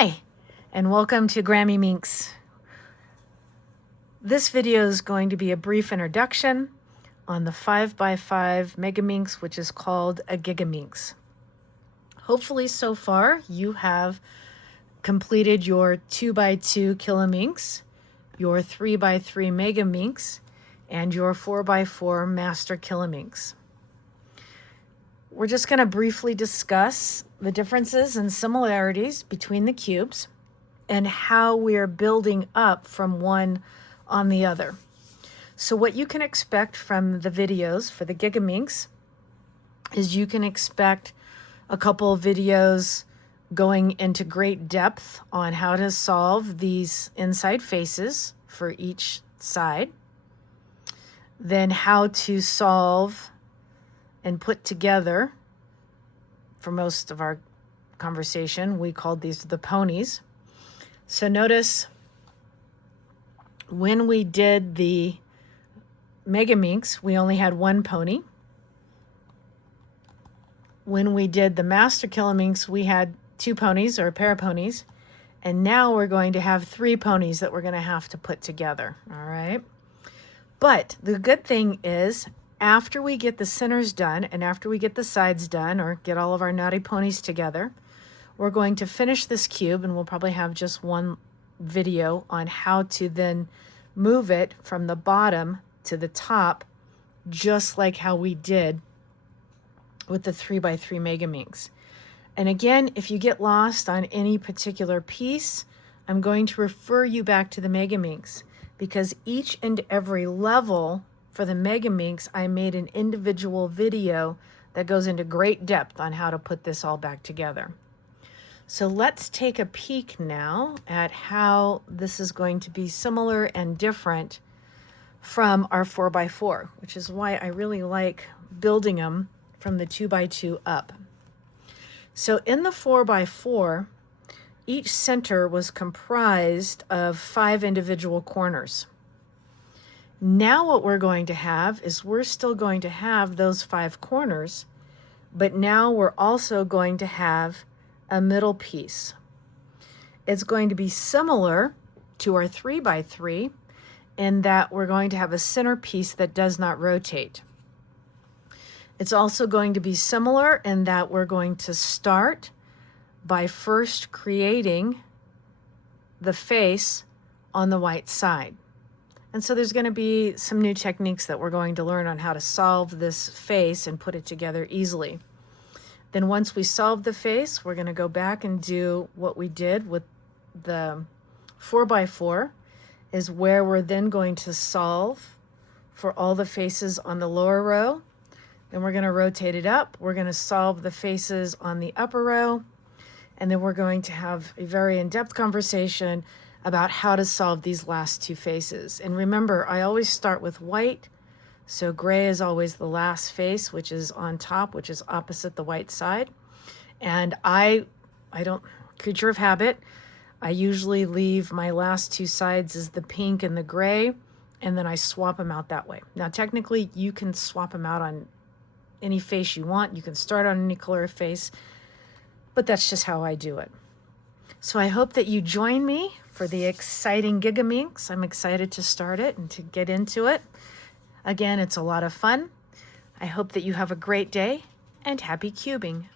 Hi, and welcome to Minx. This video is going to be a brief introduction on the 5x5 Megaminx, which is called a Gigaminx. Hopefully so far you have completed your 2x2 Kilominx, your 3x3 Megaminx, and your 4x4 Master Kilominx. We're just going to briefly discuss the differences and similarities between the cubes and how we are building up from one on the other. So what you can expect from the videos for the Gigaminx is you can expect a couple of videos going into great depth on how to solve these inside faces for each side, then how to solve and put together. For most of our conversation, we called these the ponies. So notice when we did the Megaminx, we only had one pony. When we did the Master Kilominx, we had two ponies or a pair of ponies. And now we're going to have three ponies that we're going to have to put together. All right. But the good thing is, after we get the centers done and after we get the sides done or get all of our naughty ponies together, we're going to finish this cube, and we'll probably have just one video on how to then move it from the bottom to the top, just like how we did with the 3x3 Megaminx. And again, if you get lost on any particular piece, I'm going to refer you back to the Megaminx, because each and every level for the Gigaminx, I made an individual video that goes into great depth on how to put this all back together. So let's take a peek now at how this is going to be similar and different from our 4x4, which is why I really like building them from the 2x2 up. So in the 4x4, each center was comprised of 5 individual corners. Now what we're going to have is we're still going to have those 5 corners, but now we're also going to have a middle piece. It's going to be similar to our 3x3 in that we're going to have a center piece that does not rotate. It's also going to be similar in that we're going to start by first creating the face on the white side. And so there's going to be some new techniques that we're going to learn on how to solve this face and put it together easily. Then once we solve the face, we're going to go back and do what we did with the 4x4, is where we're then going to solve for all the faces on the lower row. Then we're going to rotate it up. We're going to solve the faces on the upper row. And then we're going to have a very in-depth conversation about how to solve these last 2 faces. And remember, I always start with white. So gray is always the last face, which is on top, which is opposite the white side. And I don't, creature of habit, I usually leave my last 2 sides as the pink and the gray, and then I swap them out that way. Now, technically, you can swap them out on any face you want. You can start on any color of face, but that's just how I do it. So I hope that you join me for the exciting Gigaminx. I'm excited to start it and to get into it. Again, it's a lot of fun. I hope that you have a great day and happy cubing.